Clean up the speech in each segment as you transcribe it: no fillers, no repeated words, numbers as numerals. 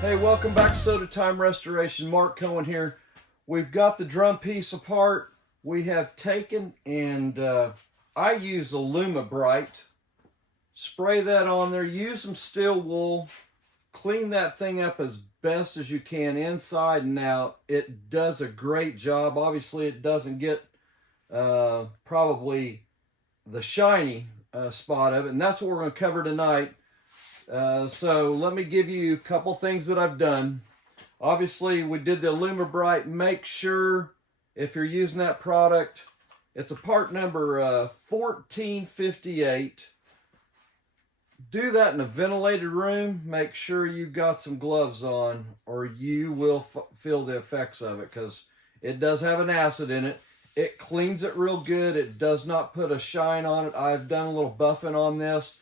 Hey, welcome back to Soda Time Restoration. Mark Cohen here. We've got the drum piece apart. We have taken and I use Bright. Spray that on there. Use some steel wool. Clean that thing up as best as you can inside and out. It does a great job. Obviously, it doesn't get probably the shiny spot of it, and that's what we're going to cover tonight. So let me give you a couple things that I've done. Obviously, we did the Bright. Make sure if you're using that product, it's a part number 1458. Do that in a ventilated room. Make sure you've got some gloves on or you will feel the effects of it, because it does have an acid in it. It cleans it real good. It does not put a shine on it. I've done a little buffing on this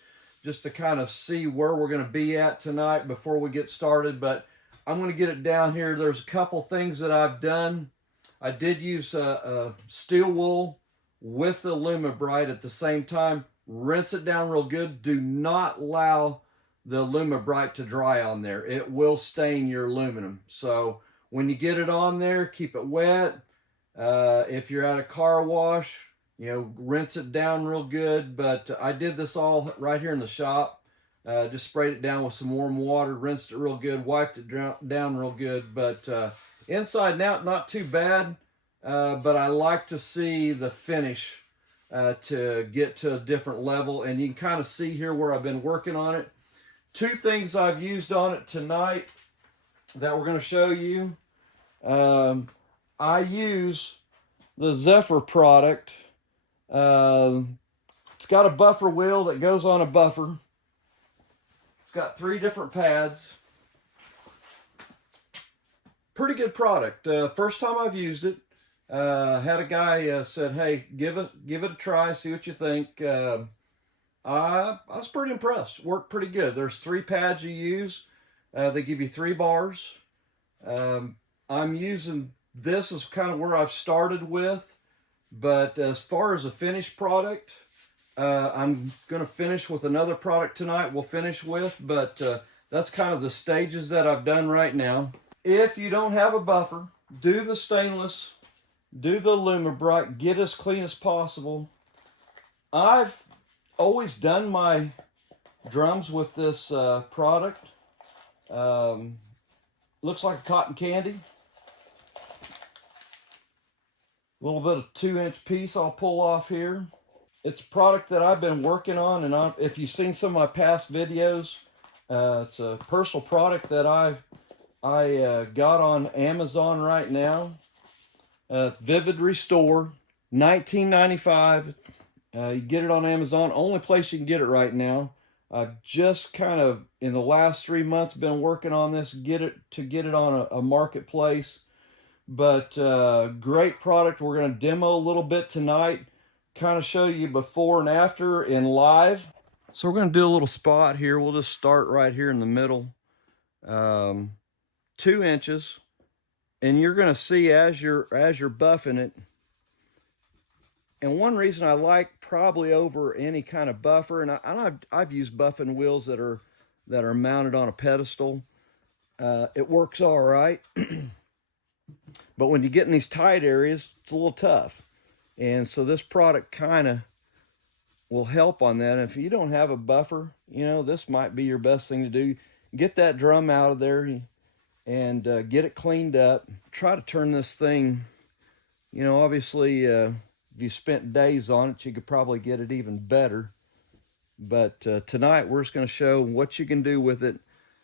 just to kind of see where we're going to be at tonight before we get started, but I'm going to get it down here. There's a couple things that I've done. I did use steel wool with the Bright at the same time. Rinse it down real good. Do not allow the Bright to dry on there. It will stain your aluminum. So when you get it on there, keep it wet. If you're at a car wash, rinse it down real good. But I did this all right here in the shop. Just sprayed it down with some warm water, rinsed it real good, wiped it down real good. But inside and out, not too bad. But I like to see the finish to get to a different level. And you can kind of see here where I've been working on it. Two things I've used on it tonight that we're going to show you. I use the Zephyr product. It's got a buffer wheel that goes on a buffer. It's got 3 different pads. Pretty good product. First time I've used it. Had a guy said, hey, give it a try, see what you think. I was pretty impressed. Worked pretty good. There's 3 pads you use. They give you 3 bars. I'm using this is kind of where I've started with, but as far as a finished product, I'm going to finish with another product tonight we'll finish with, but that's kind of the stages that I've done right now. If you don't have a buffer, do the stainless, do the Bright, get as clean as possible. I've always done my drums with this product. Looks like a cotton candy. A little bit of 2-inch piece I'll pull off here. It's a product that I've been working on, and if you've seen some of my past videos, it's a personal product that I got on Amazon right now. Vivid Restore, $19.95. You get it on Amazon. Only place you can get it right now. I've just kind of in the last 3 months been working on this, get it on a marketplace. But great product. We're going to demo a little bit tonight, kind of show you before and after in live. So we're going to do a little spot here. We'll just start right here in the middle, 2 inches, and you're going to see as you're buffing it. And one reason I like probably over any kind of buffer, and I've used buffing wheels that are mounted on a pedestal. It works all right. But when you get in these tight areas, it's a little tough. And so this product kind of will help on that. And if you don't have a buffer, this might be your best thing to do. Get that drum out of there and get it cleaned up. Try to turn this thing, obviously, if you spent days on it, you could probably get it even better. But tonight we're just going to show what you can do with it.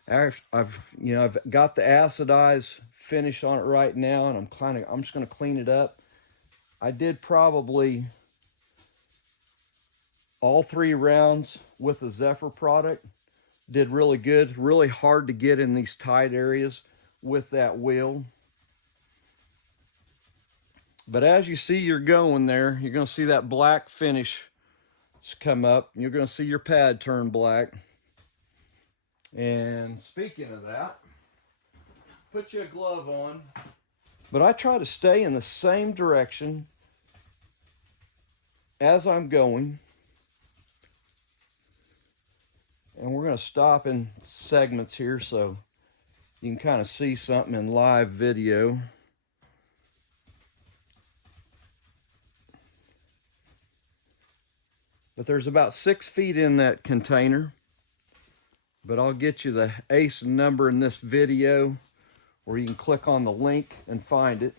I've got the acidize finish on it right now, and I'm just going to clean it up. I did probably all 3 rounds with the Zephyr product. Did really good. Really hard to get in these tight areas with that wheel. But as you see you're going there, you're going to see that black finish come up. You're going to see your pad turn black. And speaking of that, put you a glove on. But I try to stay in the same direction as I'm going. And we're going to stop in segments here, so you can kind of see something in live video. But there's about 6 feet in that container. But I'll get you the ACE number in this video, or you can click on the link and find it.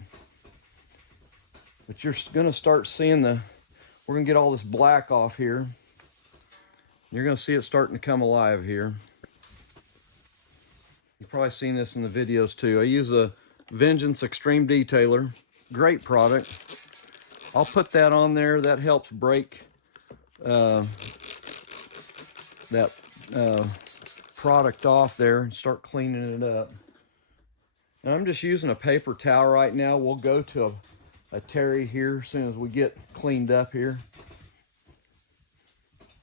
But you're gonna start seeing we're gonna get all this black off here. You're gonna see it starting to come alive here. You've probably seen this in the videos too. I use a Vengeance Extreme Detailer. Great product. I'll put that on there. That helps break that product off there and start cleaning it up. And I'm just using a paper towel right now. We'll go to a terry here as soon as we get cleaned up here.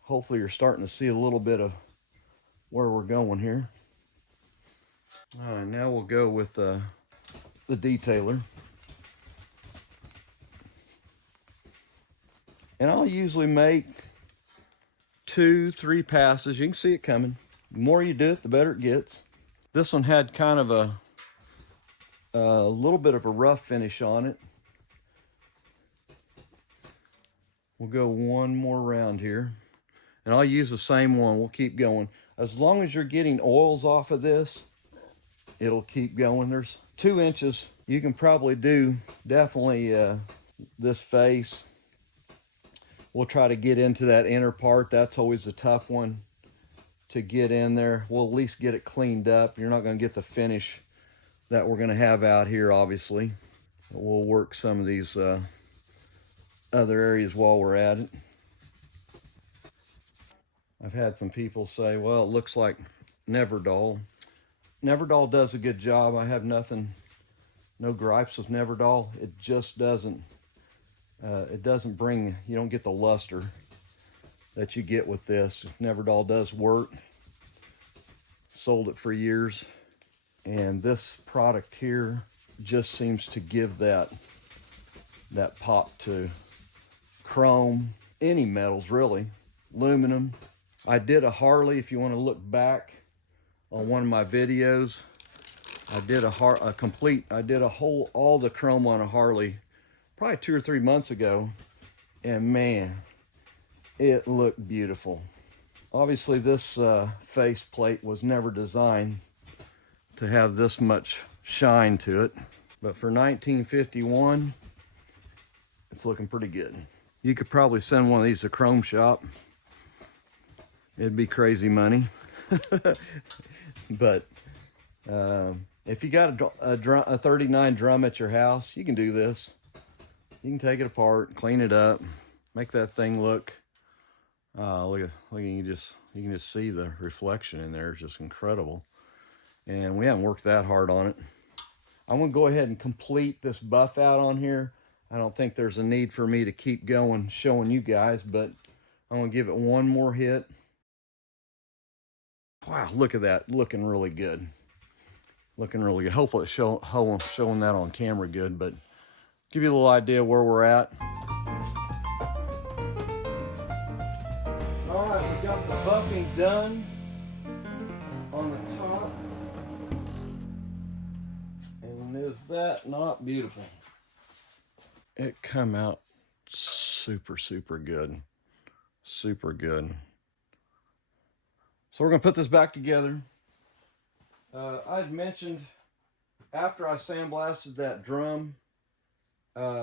Hopefully you're starting to see a little bit of where we're going here. All right, now we'll go with the detailer. And I'll usually make 2-3 passes. You can see it coming. The more you do it, the better it gets. This one had kind of a little bit of a rough finish on it. We'll go one more round here. And I'll use the same one. We'll keep going. As long as you're getting oils off of this, it'll keep going. There's 2 inches. You can probably do definitely this face. We'll try to get into that inner part. That's always a tough one to get in there. We'll at least get it cleaned up. You're not going to get the finish that we're going to have out here, obviously. But we'll work some of these other areas while we're at it. I've had some people say, well, it looks like Neverdol. Neverdol does a good job. I have no gripes with Neverdol. It just doesn't bring, you don't get the luster that you get with this. Neverdol does work. Sold it for years. And this product here just seems to give that pop to chrome, any metals really, aluminum. I did a Harley, if you want to look back on one of my videos. I did all the chrome on a Harley probably 2 or 3 months ago, and man, it looked beautiful. Obviously this face plate was never designed to have this much shine to it, but for 1951, it's looking pretty good. You could probably send one of these to Chrome Shop. It'd be crazy money. But if you got a 39 drum at your house, you can do this. You can take it apart, clean it up, make that thing look. Look, you can just see the reflection in there. It's just incredible. And we haven't worked that hard on it. I'm gonna go ahead and complete this buff out on here. I don't think there's a need for me to keep going showing you guys, but I'm gonna give it one more hit. Wow, look at that, looking really good. Looking really good. Hopefully it's showing that on camera good, but give you a little idea where we're at. All right, we got the buffing done on the top. And is that not beautiful? It come out super, super good. Super good. So we're gonna put this back together. I'd mentioned after I sandblasted that drum,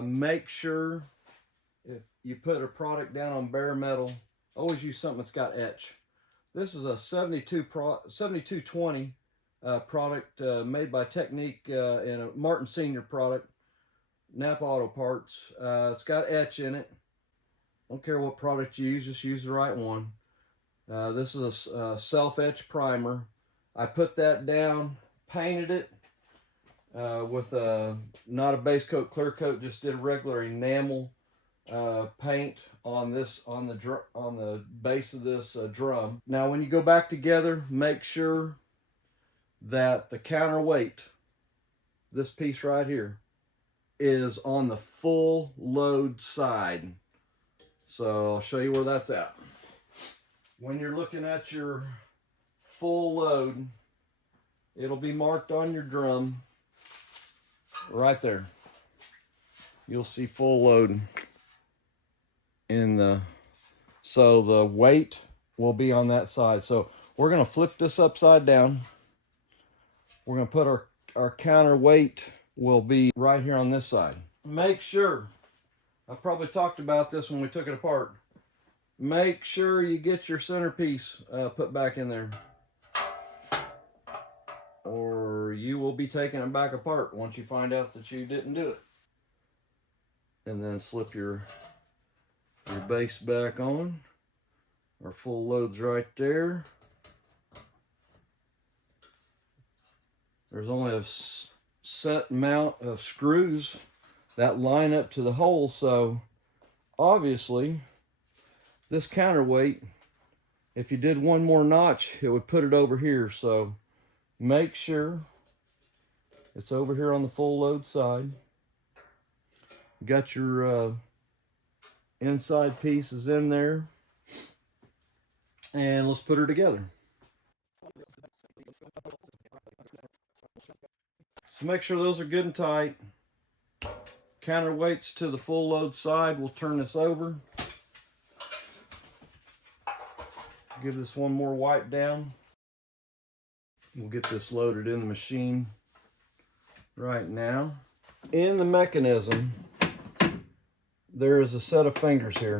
make sure if you put a product down on bare metal, always use something that's got etch. This is a 7220 product made by Technique and a Martin Senior product, Napa Auto Parts. It's got etch in it. Don't care what product you use, just use the right one. This is a self-etch primer. I put that down, painted it with not a base coat, clear coat, just did a regular enamel paint on the base of this drum. Now when you go back together, make sure that the counterweight, this piece right here, is on the full load side. So I'll show you where that's at. When you're looking at your full load, it'll be marked on your drum right there. You'll see full load in the, so the weight will be on that side. So we're going to flip this upside down. We're going to put our counterweight will be right here on this side. Make sure, I probably talked about this when we took it apart. Make sure you get your centerpiece put back in there, or you will be taking it back apart once you find out that you didn't do it. And then slip your base back on. Our full load's right there. There's only a set amount of screws that line up to the hole, so obviously this counterweight, if you did one more notch, it would put it over here. So make sure it's over here on the full load side. Got your inside pieces in there, and let's put her together. So make sure those are good and tight. Counterweights to the full load side. We'll turn this over. Give this one more wipe down. We'll get this loaded in the machine right now. In the mechanism, there is a set of fingers here.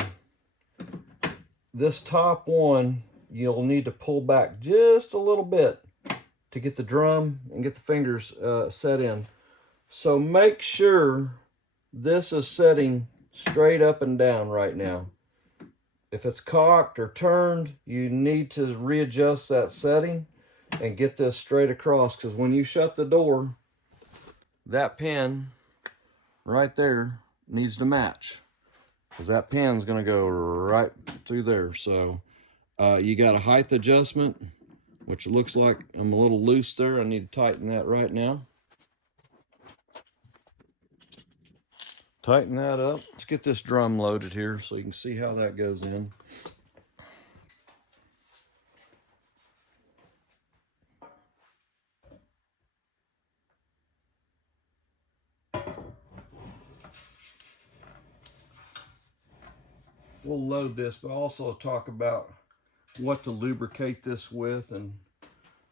This top one, you'll need to pull back just a little bit to get the drum and get the fingers set in. So make sure this is setting straight up and down right now. If it's cocked or turned, you need to readjust that setting and get this straight across, because when you shut the door, that pin right there needs to match, because that pin's going to go right through there. So you got a height adjustment, which it looks like I'm a little loose there. I need to tighten that right now. Tighten that up. Let's get this drum loaded here so you can see how that goes in. We'll load this, but also talk about what to lubricate this with. And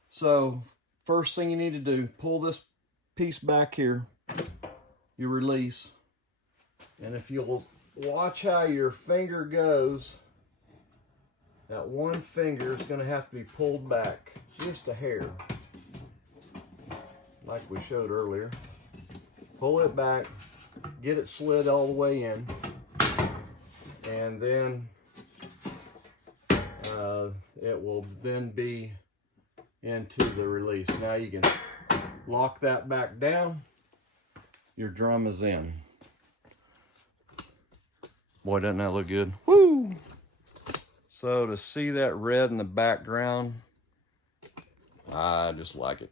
so first thing you need to do, pull this piece back here, you release. And if you'll watch how your finger goes, that one finger is going to have to be pulled back just a hair, like we showed earlier. Pull it back, get it slid all the way in, and then it will then be into the release. Now you can lock that back down. Your drum is in. Boy, doesn't that look good? Woo! So to see that red in the background, I just like it.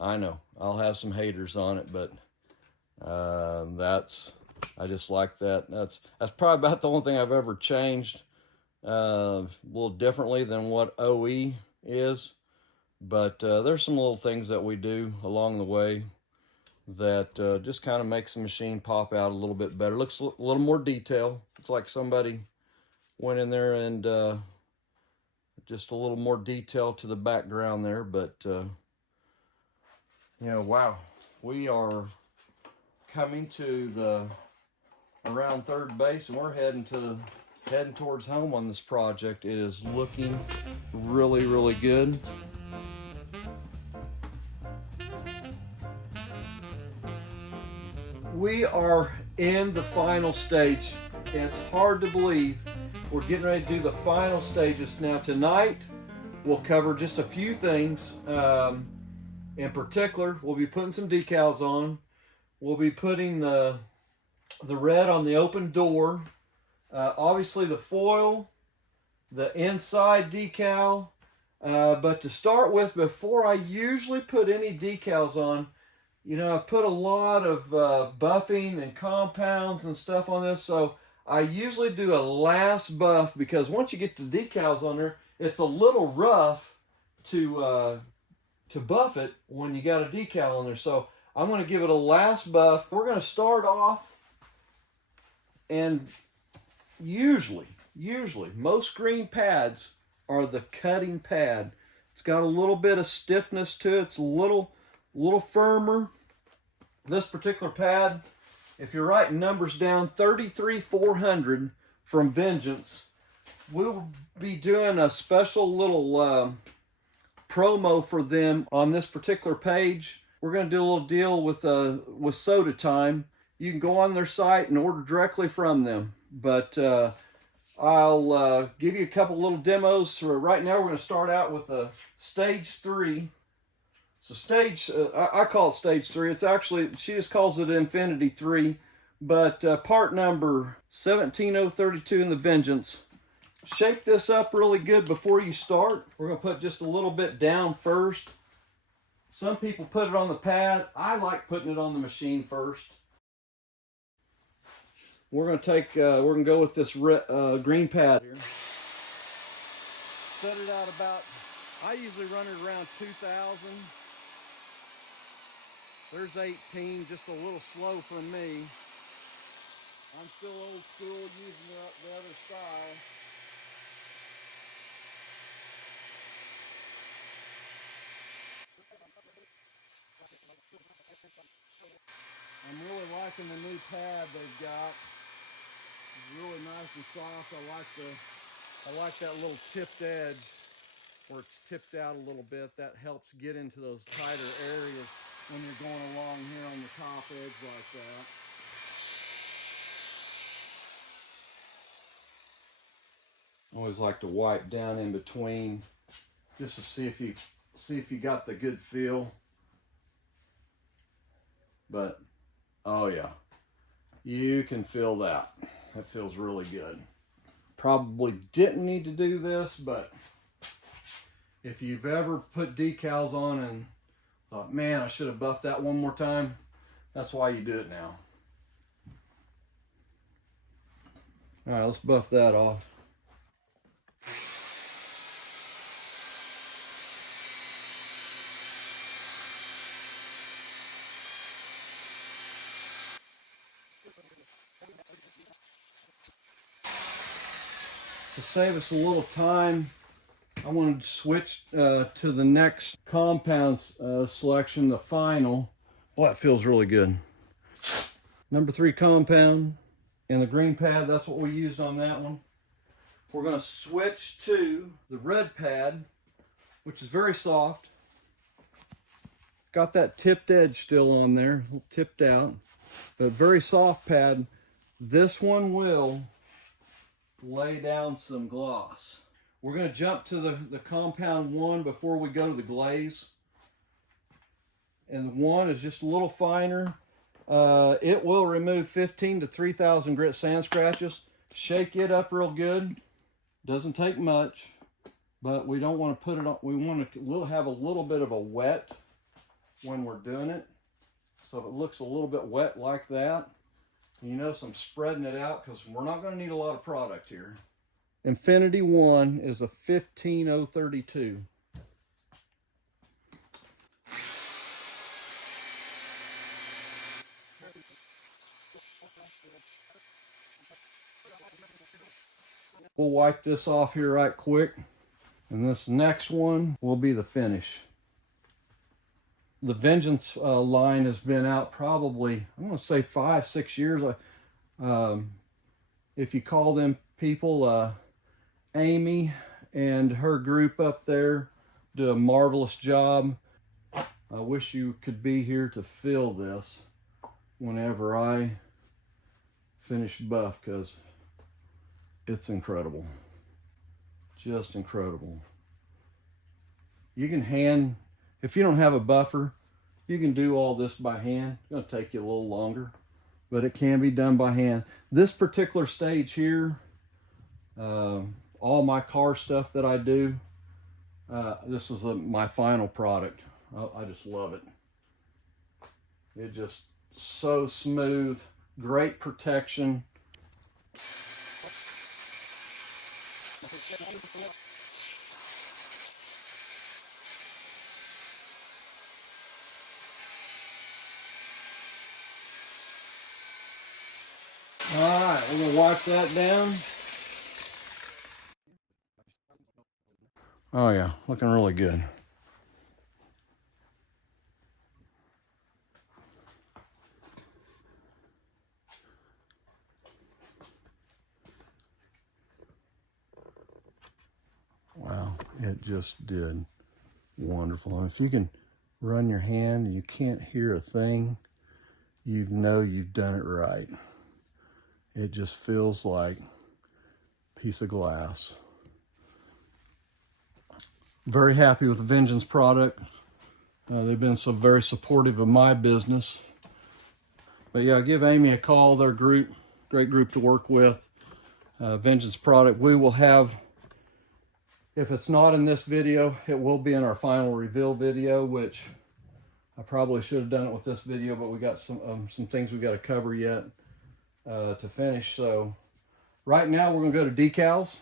I know I'll have some haters on it, but I just like that. That's probably about the only thing I've ever changed a little differently than what OE is. But there's some little things that we do along the way that just kind of makes the machine pop out a little bit better. Looks a little more detail. It's like somebody went in there and just a little more detail to the background there. But you know, wow, we are coming to the around third base, and we're heading towards home on this project. It is looking really, really good. We are in the final stage. It's hard to believe we're getting ready to do the final stages. Now tonight we'll cover just a few things. In particular, we'll be putting some decals on. We'll be putting the red on the open door. Obviously the foil, the inside decal. But to start with, before I usually put any decals on, you know, I put a lot of buffing and compounds and stuff on this, so I usually do a last buff, because once you get the decals on there, it's a little rough to to buff it when you got a decal on there. So I'm going to give it a last buff. We're going to start off, and usually most green pads are the cutting pad. It's got a little bit of stiffness to it. It's a little firmer. This particular pad, if you're writing numbers down, 33400 from Vengeance. We'll be doing a special little promo for them on this particular page. We're going to do a little deal with Soda Time. You can go on their site and order directly from them. But I'll give you a couple little demos. So right now we're going to start out with a Stage 3. So stage, I call it Stage 3. It's actually, she just calls it Infinity 3. But part number 17032 in the Vengeance. Shake this up really good before you start. We're going to put just a little bit down first. Some people put it on the pad. I like putting it on the machine first. We're going to take, we're going to go with this green pad here. Set it out about, I usually run it around 2000. There's 18, just a little slow for me. I'm still old school, using the other style. I'm really liking the new pad they've got. It's really nice and soft. I like that little tipped edge where it's tipped out a little bit. That helps get into those tighter areas when you're going along here on the top edge like that. I always like to wipe down in between just to see if you got the good feel. But oh yeah, you can feel that. That feels really good. Probably didn't need to do this, but if you've ever put decals on and thought, man, I should have buffed that one more time, that's why you do it now. All right, let's buff that off. To save us a little time, I wanted to switch to the next compound selection, the final. Well, that feels really good. Number 3 compound and the green pad, that's what we used on that one. We're going to switch to the red pad, which is very soft. Got that tipped edge still on there, a little tipped out, but very soft pad. This one will lay down some gloss. We're going to jump to the compound 1 before we go to the glaze. And 1 is just a little finer. It will remove 15 to 3,000 grit sand scratches. Shake it up real good. Doesn't take much, but we don't want to put it on. We want to have a little bit of a wet when we're doing it. So if it looks a little bit wet like that, you notice I'm spreading it out because we're not going to need a lot of product here. Infinity 1 is a 15032. We'll wipe this off here right quick, and this next one will be the finish. The Vengeance line has been out probably, I'm going to say 5-6 years. If you call them people, Amy and her group up there do a marvelous job. I wish you could be here to feel this whenever I finish buff, because it's incredible. Just incredible. You can hand, if you don't have a buffer, you can do all this by hand. It's going to take you a little longer, but it can be done by hand. This particular stage here, all my car stuff that I do, this is my final product. I just love it. It just so smooth, great protection. All right, we're gonna wipe that down. Oh yeah, looking really good. Wow, it just did wonderful. And if you can run your hand and you can't hear a thing, you know you've done it right. It just feels like a piece of glass. Very happy with the Vengeance product. They've been so very supportive of my business. But yeah, give Amy a call. Their group, great group to work with. Vengeance product. We will have, if it's not in this video, it will be in our final reveal video, which I probably should have done it with this video, but we got some things we got to cover yet to finish. So right now we're going to go to Decals.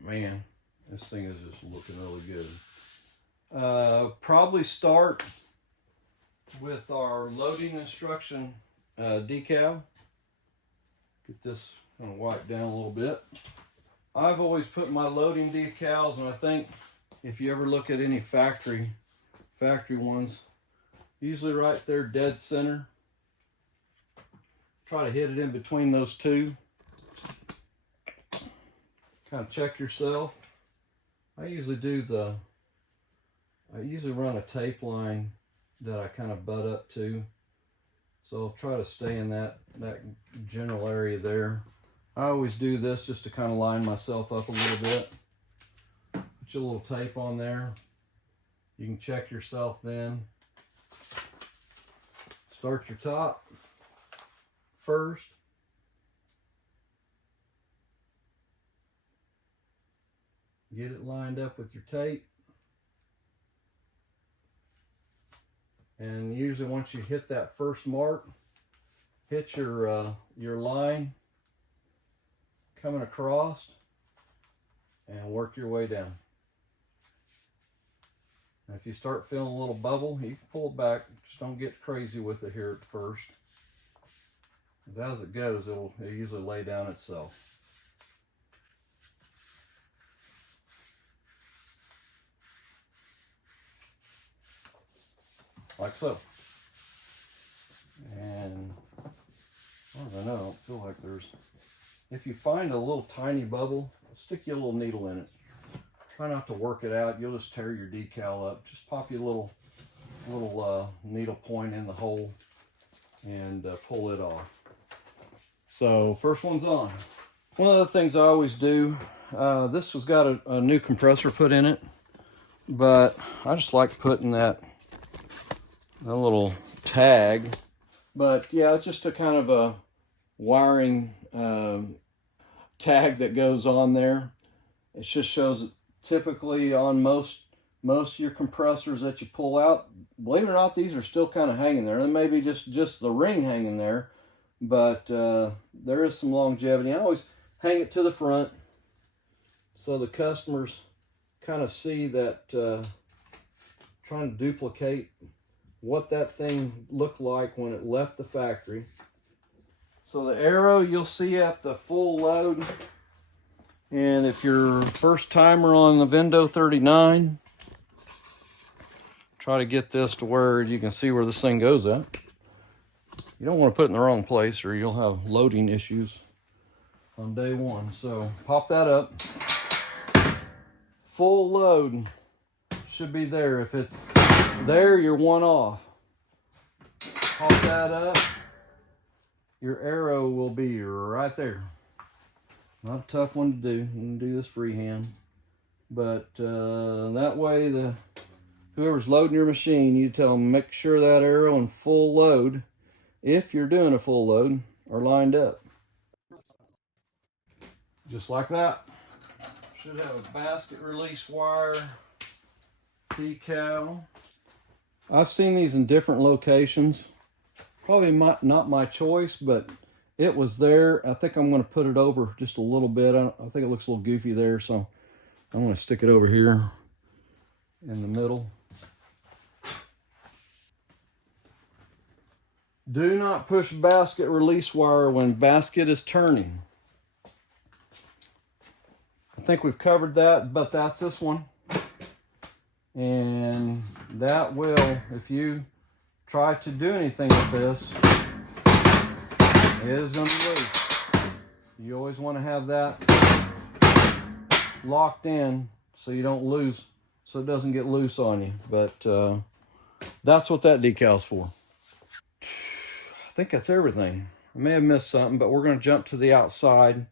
Man, this thing is just looking really good. Probably start with our loading instruction decal. Get this kind of wiped down a little bit. I've always put my loading decals, and I think if you ever look at any factory ones, usually right there dead center. Try to hit it in between those two. Kind of check yourself. I usually run a tape line that I kind of butt up to. So I'll try to stay in that general area there. I always do this just to kind of line myself up a little bit. Put your little tape on there. You can check yourself then. Start your top first. Get it lined up with your tape. And usually once you hit that first mark, hit your line coming across and work your way down. And if you start feeling a little bubble, you can pull it back. Just don't get crazy with it here at first. As it goes, it'll usually lay down itself. Like so. And I don't know, I don't feel like there's, if you find a little tiny bubble, stick you a little needle in it. Try not to work it out, you'll just tear your decal up. Just pop your little needle point in the hole and pull it off. So first one's on. One of the things I always do, this has got a new compressor put in it, but I just like putting that little tag. But yeah, it's just a kind of a wiring tag that goes on there. It just shows typically on most of your compressors that you pull out, believe it or not, these are still kind of hanging there. There may be just the ring hanging there, but there is some longevity. I always hang it to the front so the customers kind of see that, trying to duplicate what that thing looked like when it left the factory. So the arrow you'll see at the full load. And if you're first timer on the Vendo 39, try to get this to where you can see where this thing goes at. You don't want to put it in the wrong place or you'll have loading issues on day one. So pop that up. Full load should be there. If it's there, you're one off. Pop that up. Your arrow will be right there. Not a tough one to do. You can do this freehand. But that way, whoever's loading your machine, you tell them make sure that arrow and full load, if you're doing a full load, are lined up. Just like that. Should have a basket release wire decal. I've seen these in different locations. Probably not my choice, but it was there. I think I'm going to put it over just a little bit. I think it looks a little goofy there, so I'm going to stick it over here in the middle. Do not push basket release wire when basket is turning. I think we've covered that, but that's this one. And that will, if you try to do anything with this, it is going to be loose. You always want to have that locked in so you don't lose, so it doesn't get loose on you. But that's what that decal's for. I think that's everything. I may have missed something, but we're going to jump to the outside.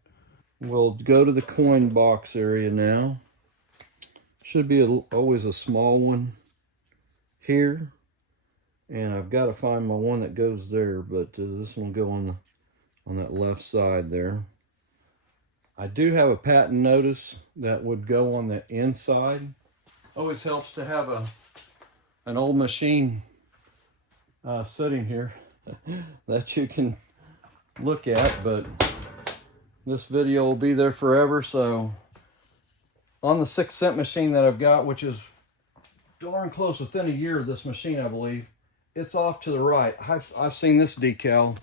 We'll go to the coin box area now. Should be always a small one here. And I've got to find my one that goes there, but this one will go on that left side there. I do have a patent notice that would go on the inside. Always helps to have an old machine sitting here that you can look at, but this video will be there forever. So on the 6-cent machine that I've got, which is darn close within a year of this machine, I believe, it's off to the right. I've seen this decal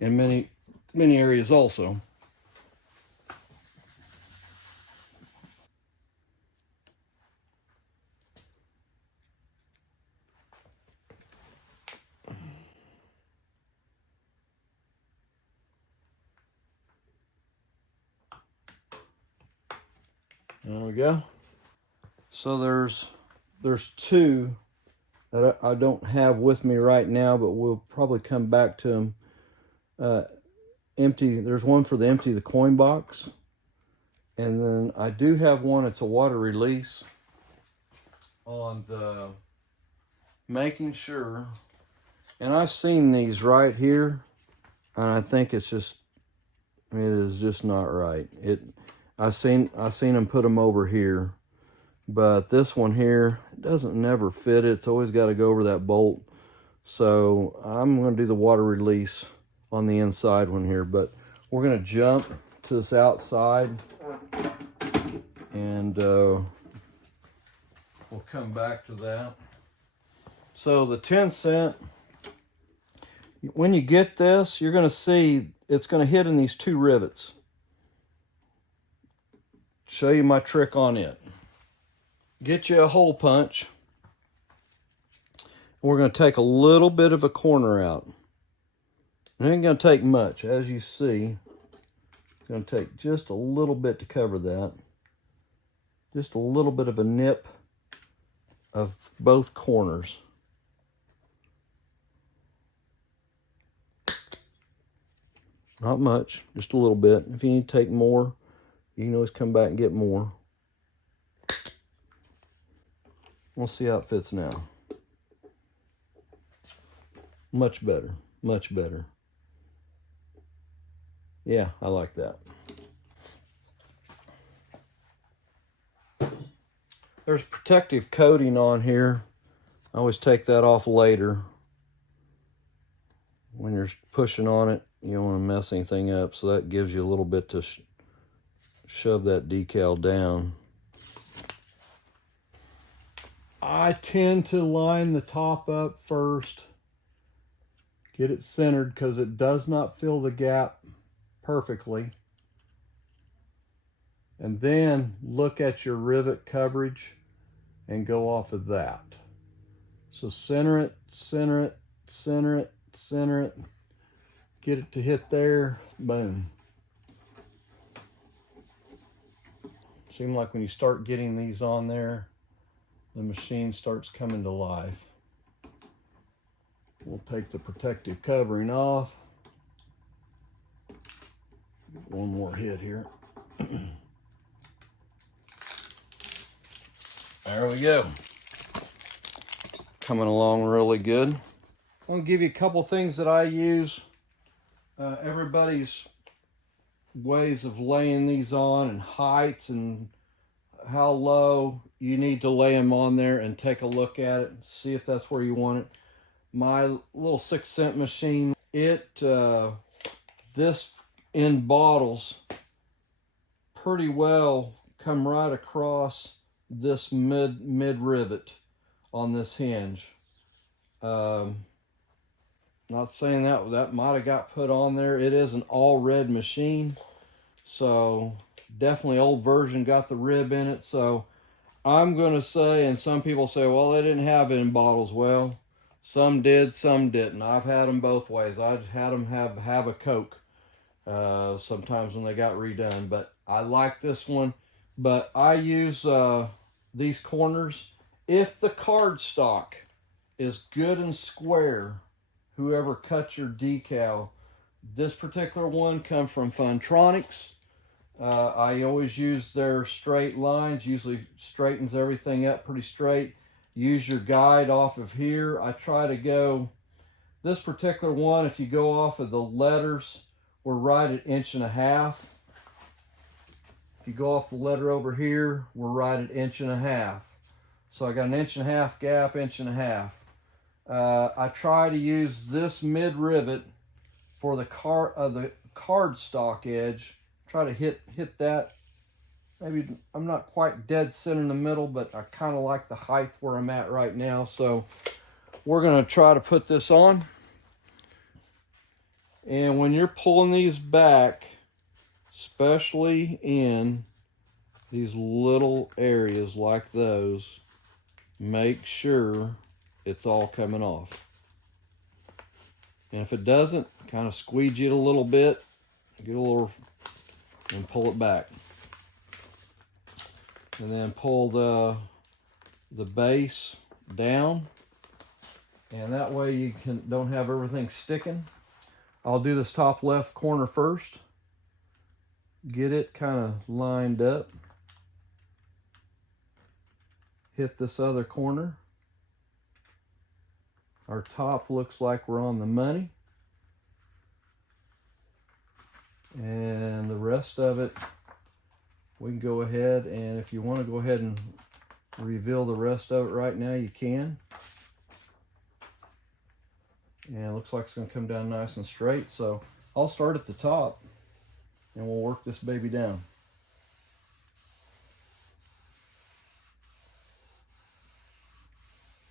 in many areas also. There we go. So there's two that I don't have with me right now, but we'll probably come back to them. Empty. There's one for the empty the coin box, and then I do have one. It's a water release on the making sure. And I've seen these right here, and I think it is just not right. I've seen them put them over here, but this one here doesn't never fit. It's always got to go over that bolt. So I'm going to do the water release on the inside one here, but we're going to jump to this outside, and we'll come back to that. So the 10-cent, when you get this, you're going to see it's going to hit in these two rivets. Show you my trick on it. Get you a hole punch. We're going to take a little bit of a corner out. It ain't going to take much. As you see, it's going to take just a little bit to cover that. Just a little bit of a nip of both corners. Not much, just a little bit. If you need to take more, you can always come back and get more. We'll see how it fits now. Much better, much better. Yeah, I like that. There's protective coating on here. I always take that off later. When you're pushing on it, you don't want to mess anything up, so that gives you a little bit to shove that decal down. I tend to line the top up first. Get it centered because it does not fill the gap perfectly. And then look at your rivet coverage and go off of that. So center it, center it, center it, center it. Get it to hit there, boom. Seems like when you start getting these on there, the machine starts coming to life. We'll take the protective covering off. One more hit here. There we go. Coming along really good. I'm going to give you a couple things that I use. Everybody's ways of laying these on and heights and how low you need to lay them on there, and take a look at it and see if that's where you want it. My little 6-cent machine, it this in bottles pretty well come right across this mid rivet on this hinge. Not saying that might have got put on there. It is an all red machine, so definitely old version got the rib in it. So I'm gonna say, and some people say, well, they didn't have it in bottles. Well, some did, some didn't. I've had them both ways. I've had them have a Coke sometimes when they got redone, but I like this one. But I use these corners. If the cardstock is good and square, whoever cut your decal, this particular one come from Funtronics. I always use their straight lines, usually straightens everything up pretty straight. Use your guide off of here. I try to go, this particular one, if you go off of the letters, we're right at 1.5 inches. If you go off the letter over here, we're right at 1.5 inches. So I got 1.5 inch gap, 1.5 inches. I try to use this mid rivet for the cardstock edge. Try to hit that. Maybe I'm not quite dead center in the middle, but I kind of like the height where I'm at right now. So we're going to try to put this on. And when you're pulling these back, especially in these little areas like those, make sure it's all coming off. And if it doesn't, kind of squeegee it a little bit, get a little, and pull it back. And then pull the base down, and that way you don't have everything sticking. I'll do this top left corner first. Get it kind of lined up. Hit this other corner. Our top looks like we're on the money. And the rest of it, we can go ahead, and if you want to go ahead and reveal the rest of it right now, you can. And it looks like it's going to come down nice and straight. So I'll start at the top and we'll work this baby down.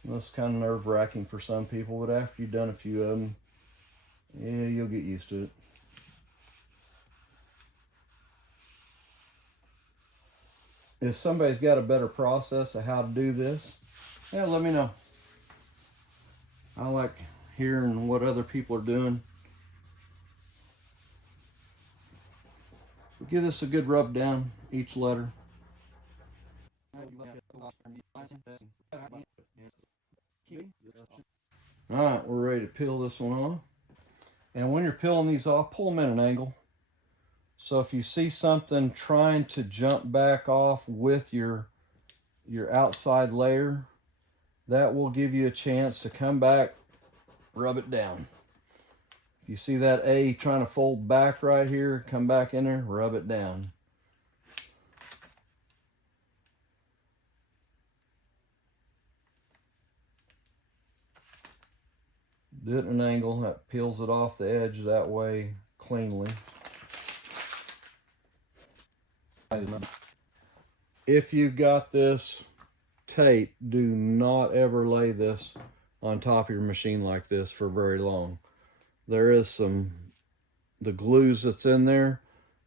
That's kind of nerve-wracking for some people, but after you've done a few of them, yeah, you'll get used to it. If somebody's got a better process of how to do this, yeah, let me know. I like hearing what other people are doing. So give this a good rub down, each letter. Alright, we're ready to peel this one off. And when you're peeling these off, pull them in an angle. So if you see something trying to jump back off with your outside layer, that will give you a chance to come back, rub it down. If you see that A trying to fold back right here, come back in there, rub it down. Do it at an angle, that peels it off the edge that way cleanly. If you've got this tape, do not ever lay this on top of your machine like this for very long. There is the glues that's in there,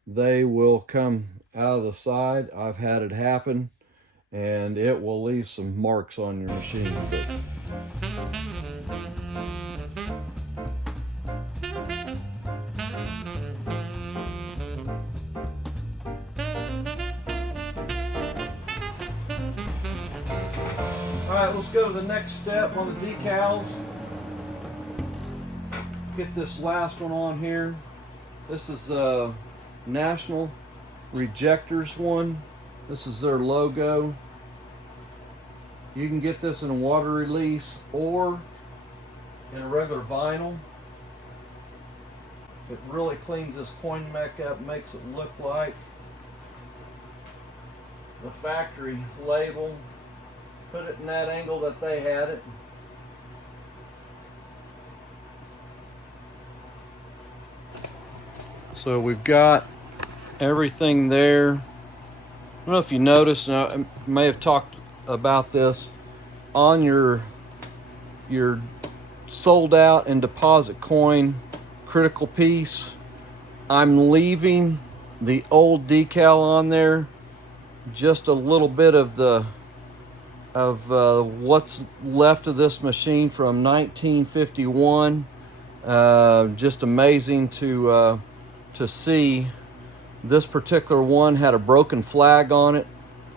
they will come out of the side. I've had it happen, and it will leave some marks on your machine. Alright, let's go to the next step on the decals. Get this last one on here. This is a National Rejectors one. This is their logo. You can get this in a water release or in a regular vinyl. It really cleans this coin mech up, makes it look like the factory label. Put it in that angle that they had it. So we've got everything there. I don't know if you noticed, and I may have talked about this on your sold out and deposit coin critical piece. I'm leaving the old decal on there, just a little bit of what's left of this machine from 1951. Just amazing to see. This particular one had a broken flag on it.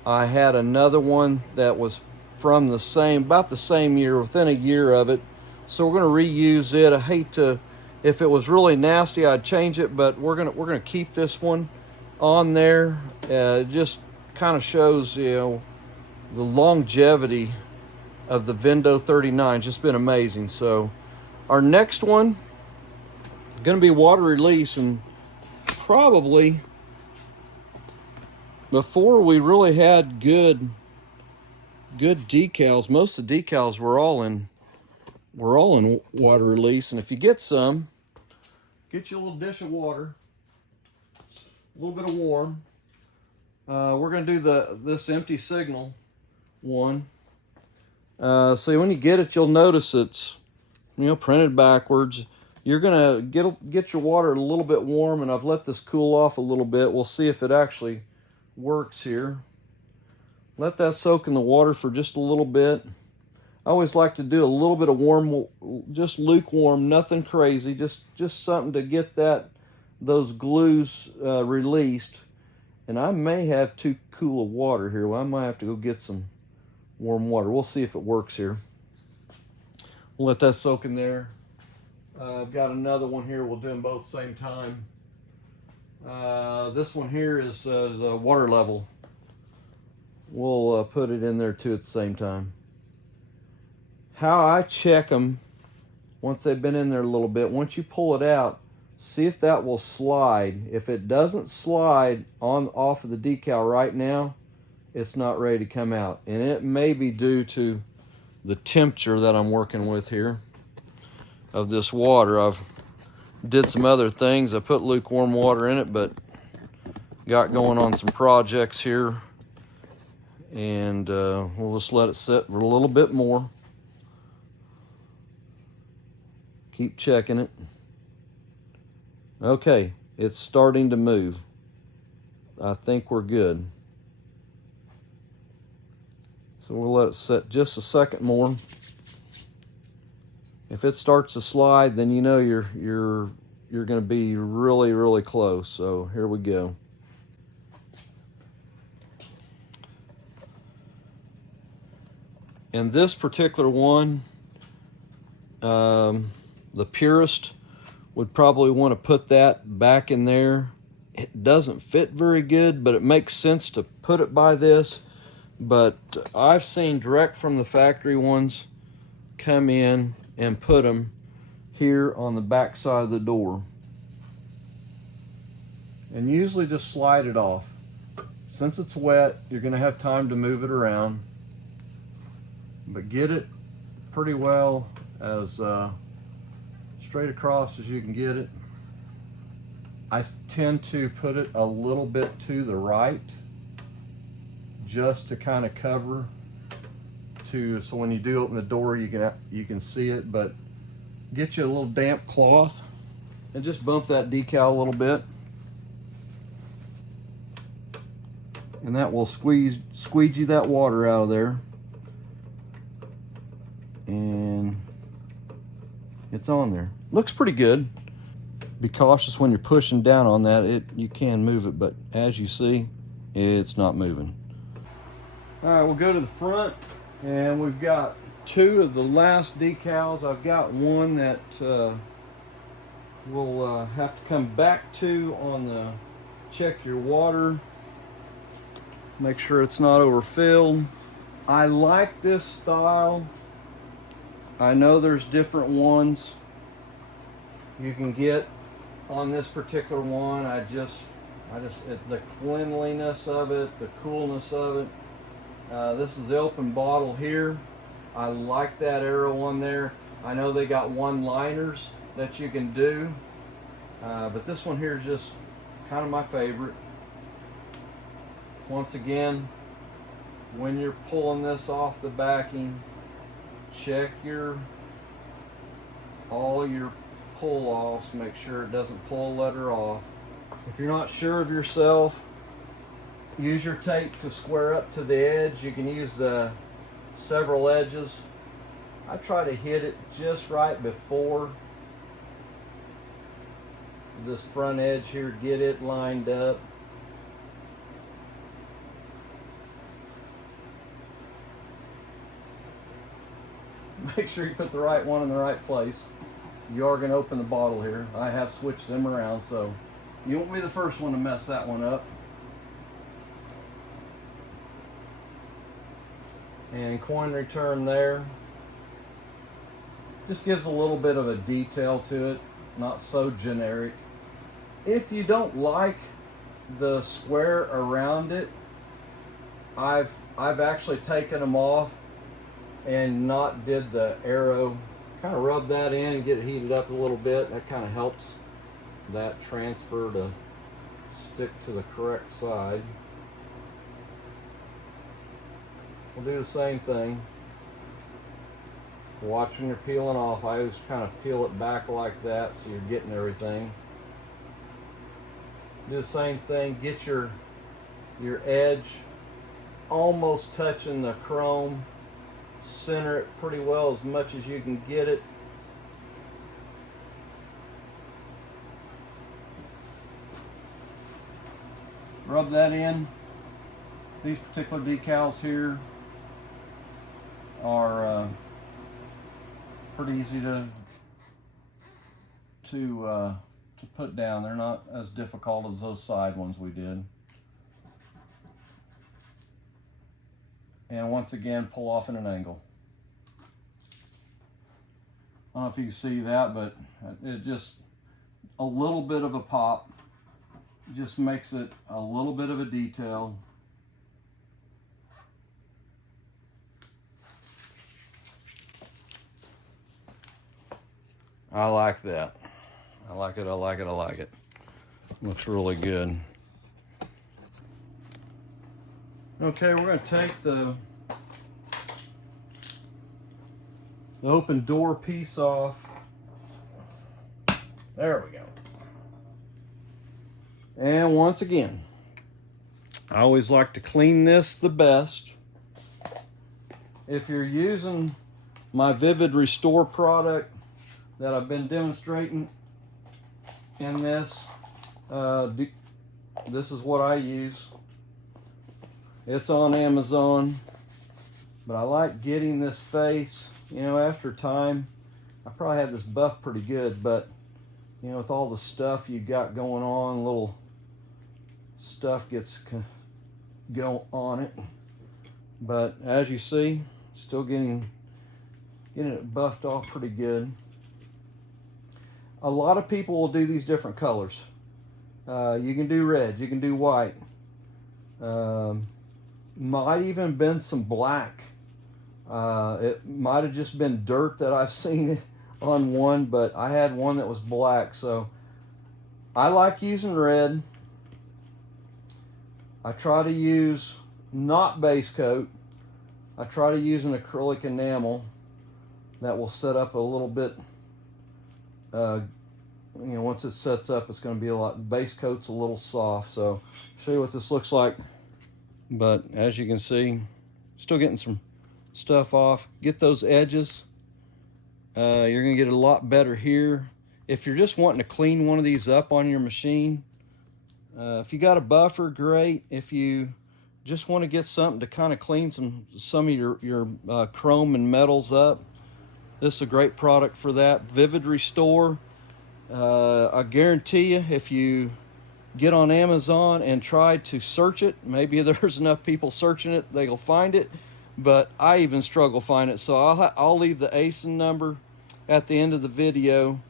I had another one that was from about the same year, within a year of it. So we're going to reuse it. I hate to, if it was really nasty, I'd change it, but we're gonna keep this one on there. It just kind of shows, the longevity of the Vendo 39. Just been amazing. So our next one going to be water release, and probably before we really had good decals. Most of the decals were all in water release. And if you get some, get you a little dish of water, a little bit of warm. We're going to do this empty signal one. So when you get it, you'll notice it's printed backwards. You're gonna get your water a little bit warm, and I've let this cool off a little bit. We'll see if it actually works here. Let that soak in the water for just a little bit. I always like to do a little bit of warm, just lukewarm, nothing crazy, just something to get those glues released. And I may have too cool of water here. Well, I might have to go get some warm water. We'll see if it works here. We'll let that soak in there. I've got another one here. We'll do them both same time. This one here is the water level. We'll put it in there too at the same time. How I check them once they've been in there a little bit, once you pull it out, see if that will slide. If it doesn't slide off of the decal right now, it's not ready to come out. And it may be due to the temperature that I'm working with here of this water. I've did some other things. I put lukewarm water in it, but got going on some projects here, and we'll just let it sit for a little bit more. Keep checking it. Okay, it's starting to move. I think we're good. So we'll let it sit just a second more. If it starts to slide, then you know you're going to be really, really close. So here we go. And this particular one, the purist would probably want to put that back in there. It doesn't fit very good, but it makes sense to put it by this. But I've seen direct from the factory ones come in and put them here on the back side of the door. And usually just slide it off. Since it's wet, you're going to have time to move it around. But get it pretty well as straight across as you can get it. I tend to put it a little bit to the right, just to kind of cover, so when you do open the door, you can see it. But get you a little damp cloth and just bump that decal a little bit, and that will squeegee that water out of there. And it's on there. Looks pretty good. Be cautious when you're pushing down on that. You can move it, but as you see, it's not moving. All right, we'll go to the front, and we've got two of the last decals. I've got one that we'll have to come back to on the check your water. Make sure it's not overfilled. I like this style. I know there's different ones you can get on this particular one. The cleanliness of it, the coolness of it. This is the open bottle here. I like that arrow on there. I know they got one-liners that you can do. But this one here is just kind of my favorite. Once again, when you're pulling this off the backing, check all your pull-offs, make sure it doesn't pull a letter off. If you're not sure of yourself, use your tape to square up to the edge. You can use several edges. I try to hit it just right before this front edge here, get it lined up. Make sure you put the right one in the right place. You are going to open the bottle here. I have switched them around, so you won't be the first one to mess that one up. And coin return there. Just gives a little bit of a detail to it, not so generic. If you don't like the square around it, I've actually taken them off and not did the arrow. Kind of rub that in and get it heated up a little bit. That kind of helps that transfer to stick to the correct side. We'll do the same thing. Watch when you're peeling off. I always kind of peel it back like that so you're getting everything. Do the same thing. Get your edge almost touching the chrome. Center it pretty well as much as you can get it. Rub that in. These particular decals here are pretty easy to put down. They're not as difficult as those side ones we did. And once again, pull off in an angle. I don't know if you can see that, but it just, a little bit of a pop just makes it a little bit of a detail. I like that. I like it, I like it, I like it. Looks really good. Okay, we're going to take the open door piece off. There we go. And once again, I always like to clean this the best. If you're using my Vivid Restore product that I've been demonstrating in this, this is what I use. It's on Amazon, but I like getting this face, you know, after time. I probably had this buffed pretty good, but, you know, with all the stuff you got going on, little stuff gets go on it. But as you see, still getting it buffed off pretty good. A lot of people will do these different colors. You can do red, you can do white. Might even been some black. It might have just been dirt that I've seen it on one, but I had one that was black. So I like using red. I try to use not base coat. I try to use an acrylic enamel that will set up a little bit. You know, once it sets up, it's going to be a lot. Base coat's a little soft. So I'll show you what this looks like. But as you can see, still getting some stuff off. Get those edges. You're going to get a lot better here. If you're just wanting to clean one of these up on your machine, if you got a buffer, great. If you just want to get something to kind of clean some of your chrome and metals up, this is a great product for that. Vivid Restore. I guarantee you, if you get on Amazon and try to search it, maybe there's enough people searching it, they'll find it, but I even struggle find it. So I'll leave the ASIN number at the end of the video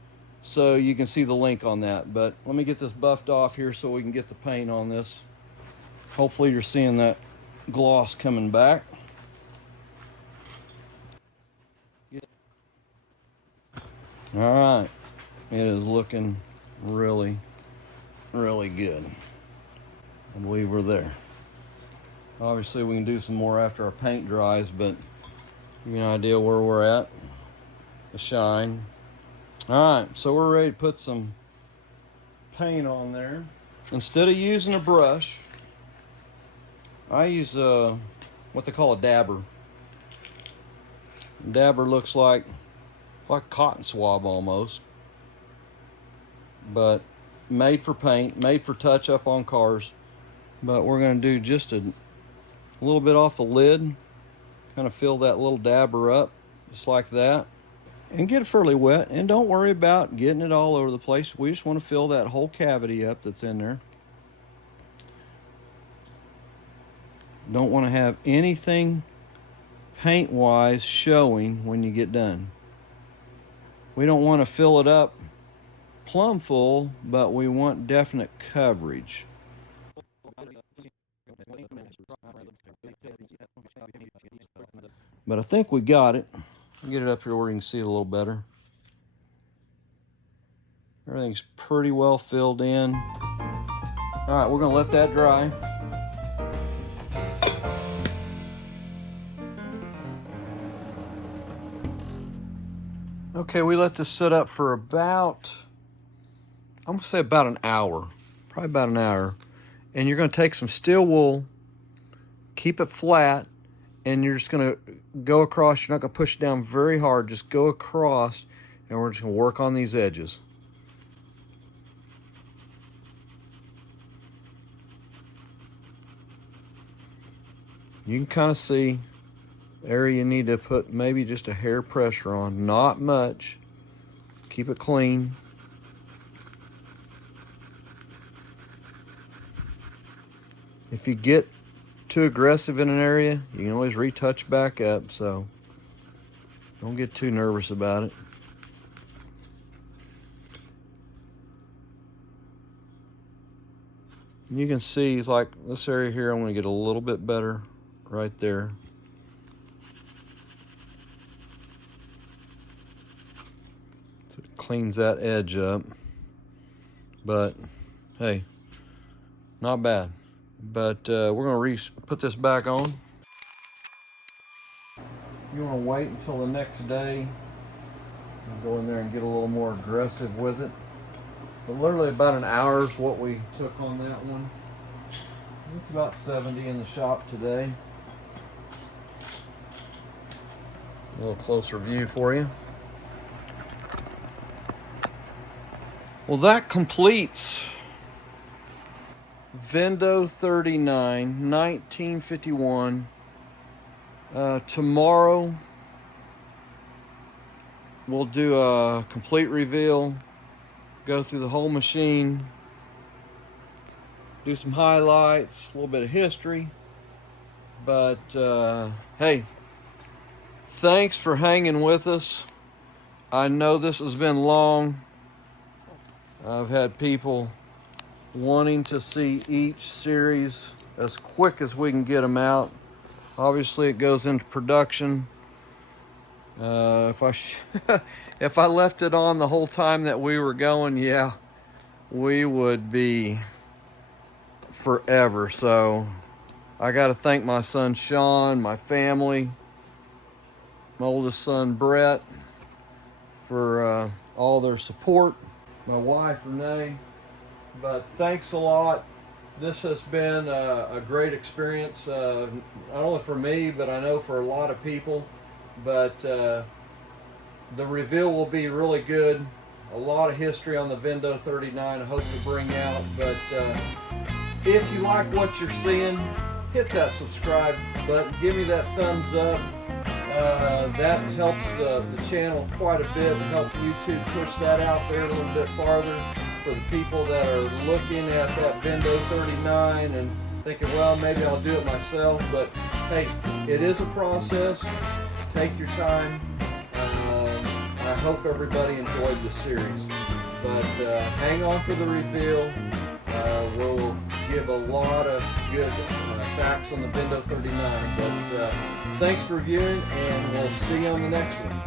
so you can see the link on that. But let me get this buffed off here so we can get the paint on this. Hopefully you're seeing that gloss coming back. All right, it is looking really, really good. I believe we're there. Obviously we can do some more after our paint dries, but give you an idea where we're at. The shine. All right, so we're ready to put some paint on there. Instead of using a brush, I use what they call a dabber. Dabber looks like cotton swab almost, but made for paint, made for touch up on cars. But we're going to do just a little bit off the lid, kind of fill that little dabber up just like that, and get it fairly wet. And don't worry about getting it all over the place. We just want to fill that whole cavity up that's in there. Don't want to have anything paint wise showing when you get done. We don't want to fill it up plumb full, but we want definite coverage. But I think we got it. I'll get it up here where you can see it a little better. Everything's pretty well filled in. All right, we're gonna let that dry. Okay, we let this sit up for about, I'm gonna say about an hour, probably about an hour. And you're gonna take some steel wool, keep it flat, and you're just gonna go across. You're not gonna push it down very hard, just go across, and we're just gonna work on these edges. You can kind of see the area you need to put maybe just a hair pressure on, not much. Keep it clean. If you get too aggressive in an area, you can always retouch back up, so don't get too nervous about it. You can see, like this area here, I'm going to get a little bit better right there. So it cleans that edge up. But hey, not bad. But we're going to put this back on. You want to wait until the next day and go in there and get a little more aggressive with it. But literally about an hour is what we took on that one. It's about 70 in the shop today. A little closer view for you. Well, that completes Vendo 39, 1951. Tomorrow we'll do a complete reveal, go through the whole machine, do some highlights, a little bit of history. But hey, thanks for hanging with us. I know this has been long. I've had people wanting to see each series as quick as we can get them out. Obviously, it goes into production. If I left it on the whole time that we were going, yeah, we would be forever. So I got to thank my son Sean, my family, my oldest son Brett for all their support, my wife Renee. But thanks a lot. This has been a great experience, not only for me, but I know for a lot of people. But the reveal will be really good. A lot of history on the Vendo 39 I hope to bring out. But if you like what you're seeing, hit that subscribe button. Give me that thumbs up. That helps the channel quite a bit and help YouTube push that out there a little bit farther for the people that are looking at that Vendo 39 and thinking, well, maybe I'll do it myself. But hey, it is a process. Take your time. I hope everybody enjoyed this series. But hang on for the reveal. We'll give a lot of good facts on the Vendo 39. But thanks for viewing, and we'll see you on the next one.